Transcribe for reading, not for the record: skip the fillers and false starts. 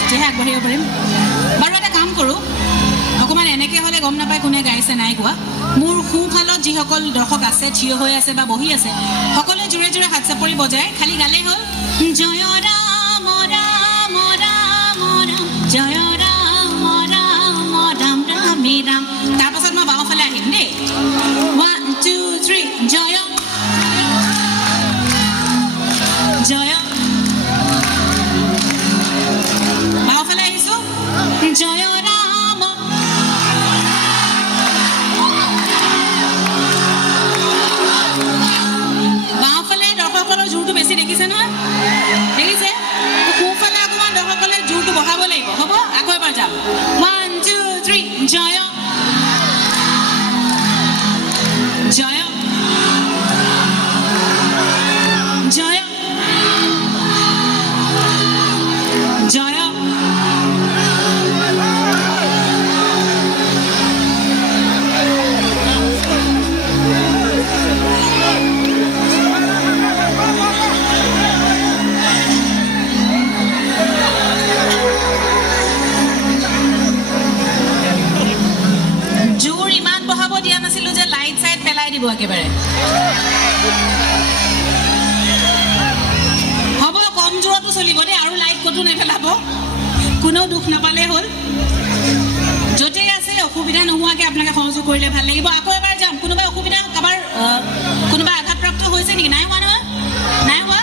তেতিয়াহে আগবাঢ়িব পাৰিম বাৰু এটা কাম কৰোঁ অকণমান এনেকৈ হ'লে গম নাপায় কোনে গাইছে নাই গোৱা মোৰ সোঁফালত যিসকল দৰ্শক আছে থিয় হৈ আছে বা বহি আছে সকলোৱে জোৰে জোৰে হাত চাপৰি বজায় খালি গালেই হ'ল জয় ৰাম ৰাম ৰাম ৰাম জয় ৰাম ৰাম ৰাম ৰামে ৰাম তাৰপাছত মই বাওঁফালে আহিম দেই 1 2 3 জয় জয় বাওঁফালে আহিছোঁ জয় ৰাম বাওঁফালে দৰ্শকসকলৰ জোৰটো বেছি দেখিছে নহয় দেখিছে সোঁফালে অকণমান দৰ্শকসকলে জোৰটো বঢ়াব লাগিব হ'ব আকৌ এবাৰ যাম 1 2 3 জয় জয় জয় জয় জোৰ ইমান বঢ়াব দিয়া নাছিলোঁ যে লাইট চাইট পেলাই দিব একেবাৰে হ'ব কম জোৰতো চলিব দেই আৰু লাইট ক'তো নেপেলাব কোনেও দুখ নাপালে হ'ল য'তেই আছে অসুবিধা নোহোৱাকৈ আপোনালোকে সহযোগ কৰিলে ভাল লাগিব আকৌ এবাৰ যাম কোনোবাই অসুবিধা কাৰোবাৰ কোনোবা আঘাতপ্ৰাপ্ত হৈছে নেকি নাই হোৱা নহয় নাই হোৱা